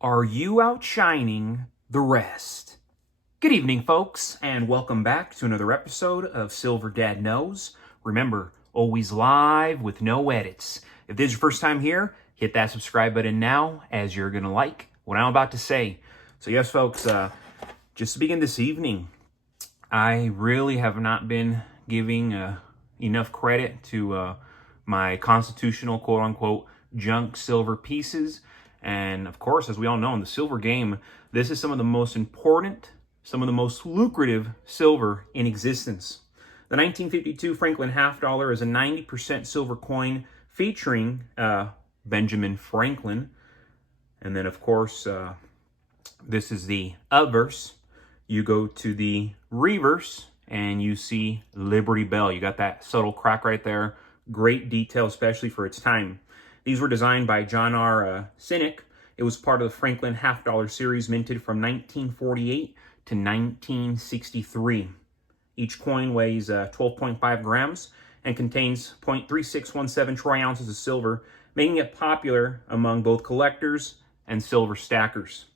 Are you outshining the rest? Good evening, folks, and welcome back to another episode of Silver Dad Knows. Remember, always live with no edits. If this is your first time here, hit that subscribe button now, as you're going to like what I'm about to say. So yes, folks, just to begin this evening, I really have not been giving enough credit to my constitutional, quote-unquote, junk silver pieces. And of course, as we all know, in the silver game, this is some of the most important, some of the most lucrative silver in existence. The 1952 Franklin half dollar is a 90% silver coin featuring Benjamin Franklin. And then, of course, this is the obverse. You go to the reverse and you see Liberty Bell. You got that subtle crack right there. Great detail, especially for its time. These were designed by John R. Sinek. It was part of the Franklin half dollar series minted from 1948 to 1963. Each coin weighs 12.5 grams and contains 0.3617 troy ounces of silver, making it popular among both collectors and silver stackers.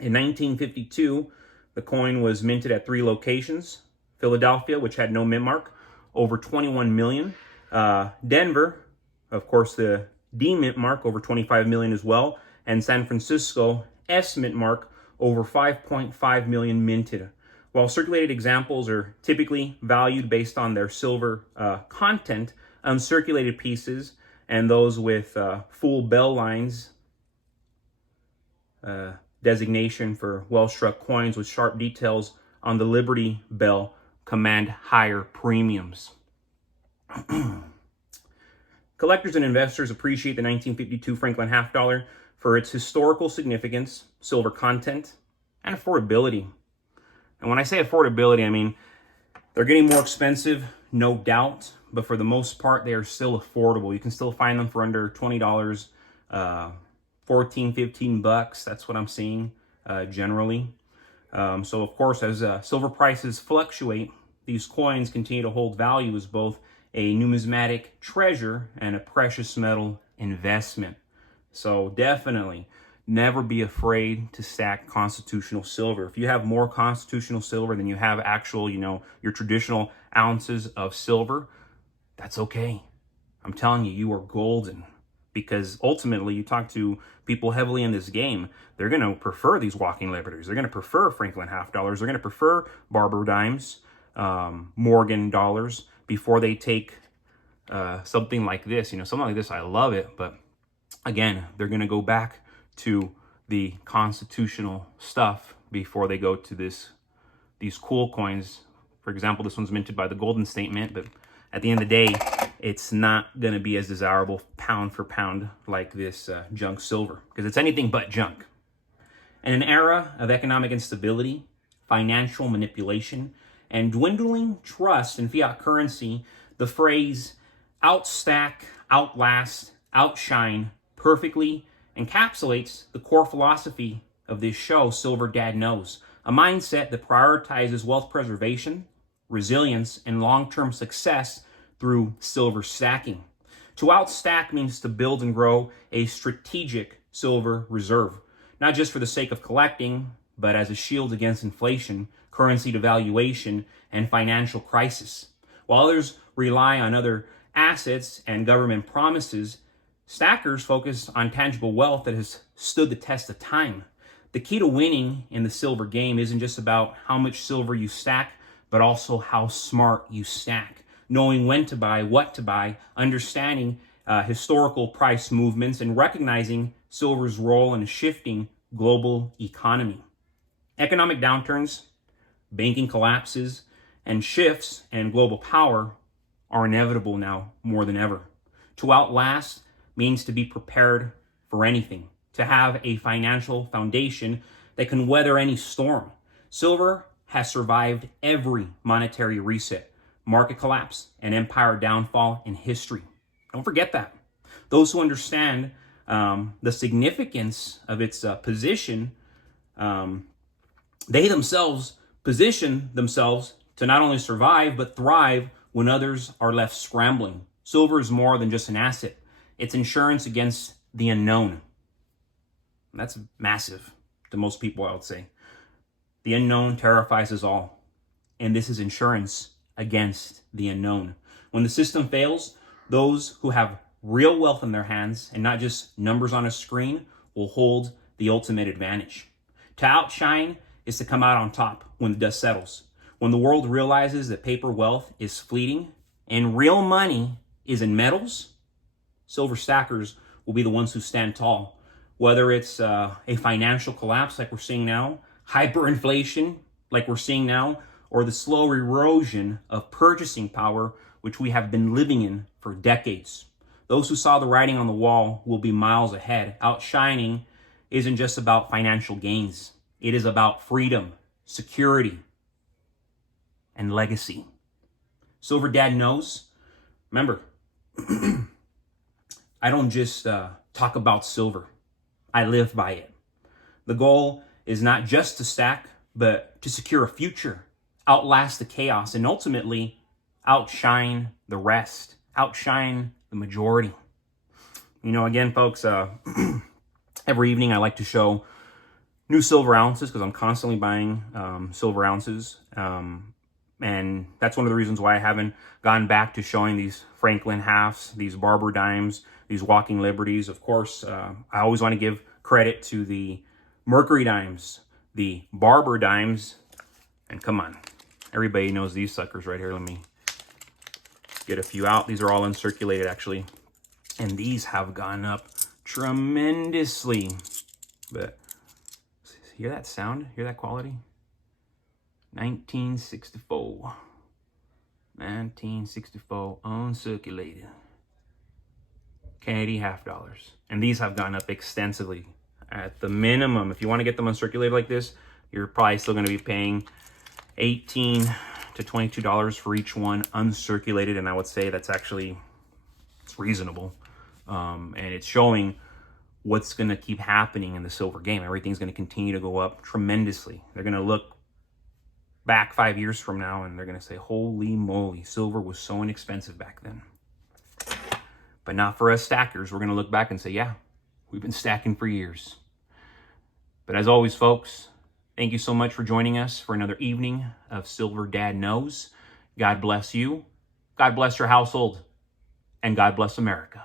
In 1952, the coin was minted at 3 locations: Philadelphia, which had no mint mark, over 21 million. Denver, of course, the D mint mark, over 25 million as well. And San Francisco, S mint mark, over 5.5 million minted. While circulated examples are typically valued based on their silver content, uncirculated pieces and those with full bell lines, designation for well-struck coins with sharp details on the Liberty Bell, command higher premiums. Collectors and investors appreciate the 1952 Franklin half dollar for its historical significance, silver content, and affordability. And when I say affordability, I mean they're getting more expensive, no doubt, but for the most part, they are still affordable. You can still find them for under $20, 14, 15 bucks. That's what I'm seeing generally. So of course, as silver prices fluctuate, these coins continue to hold value as both a numismatic treasure and a precious metal investment. So definitely never be afraid to stack constitutional silver. If you have more constitutional silver than you have actual, your traditional ounces of silver, that's okay. I'm telling you, you are golden. Because ultimately, you talk to people heavily in this game, they're going to prefer these walking liberties. They're going to prefer Franklin half dollars. They're going to prefer Barber dimes, Morgan dollars, before they take something like this. Something like this, I love it. But again, they're going to go back to the constitutional stuff before they go to these cool coins. For example, this one's minted by the Golden State Mint, but at the end of the day, it's not going to be as desirable pound for pound like this junk silver, because it's anything but junk. In an era of economic instability, financial manipulation, and dwindling trust in fiat currency, the phrase Outstack, Outlast, Outshine perfectly encapsulates the core philosophy of this show, Silver Dad Knows, a mindset that prioritizes wealth preservation, resilience, and long-term success through silver stacking. To outstack means to build and grow a strategic silver reserve, not just for the sake of collecting, but as a shield against inflation, currency devaluation, and financial crisis. While others rely on other assets and government promises, stackers focus on tangible wealth that has stood the test of time. The key to winning in the silver game isn't just about how much silver you stack, but also how smart you stack. Knowing when to buy, what to buy, understanding historical price movements, and recognizing silver's role in a shifting global economy. Economic downturns, banking collapses, and shifts in global power are inevitable now more than ever. To outlast means to be prepared for anything, to have a financial foundation that can weather any storm. Silver has survived every monetary reset, market collapse, and empire downfall in history. Don't forget that. Those who understand the significance of its position, they themselves position themselves to not only survive, but thrive when others are left scrambling. Silver is more than just an asset. It's insurance against the unknown. That's massive to most people, I would say. The unknown terrifies us all, and this is insurance against the unknown. When the system fails, those who have real wealth in their hands and not just numbers on a screen will hold the ultimate advantage. To outshine is to come out on top when the dust settles. When the world realizes that paper wealth is fleeting and real money is in metals, silver stackers will be the ones who stand tall. Whether it's a financial collapse like we're seeing now, hyperinflation like we're seeing now, or the slow erosion of purchasing power, which we have been living in for decades. Those who saw the writing on the wall will be miles ahead. Outshining isn't just about financial gains. It is about freedom, security, and legacy. Silver Dad knows. Remember, I don't just talk about silver. I live by it. The goal is not just to stack, but to secure a future, outlast the chaos, and ultimately outshine the rest, outshine the majority. You know, again, folks, every evening I like to show new silver ounces because I'm constantly buying silver ounces. And that's one of the reasons why I haven't gone back to showing these Franklin halves, these Barber dimes, these Walking Liberties. Of course, I always want to give credit to the Mercury dimes, the Barber dimes, and come on, everybody knows these suckers right here. Let me get a few out. These are all uncirculated, actually, and these have gone up tremendously. But hear that sound? Hear that quality? 1964. 1964 uncirculated. Canadian $half. And these have gone up extensively. At the minimum, if you want to get them uncirculated like this, you're probably still going to be paying $18 to $22 for each one uncirculated. And I would say that's actually, it's reasonable. And it's showing what's going to keep happening in the silver game. Everything's going to continue to go up tremendously. They're going to look back 5 years from now and they're going to say, holy moly, silver was so inexpensive back then. But not for us stackers. We're going to look back and say, yeah, we've been stacking for years. But as always, folks, thank you so much for joining us for another evening of Silver Dad Knows. God bless you. God bless your household. And God bless America.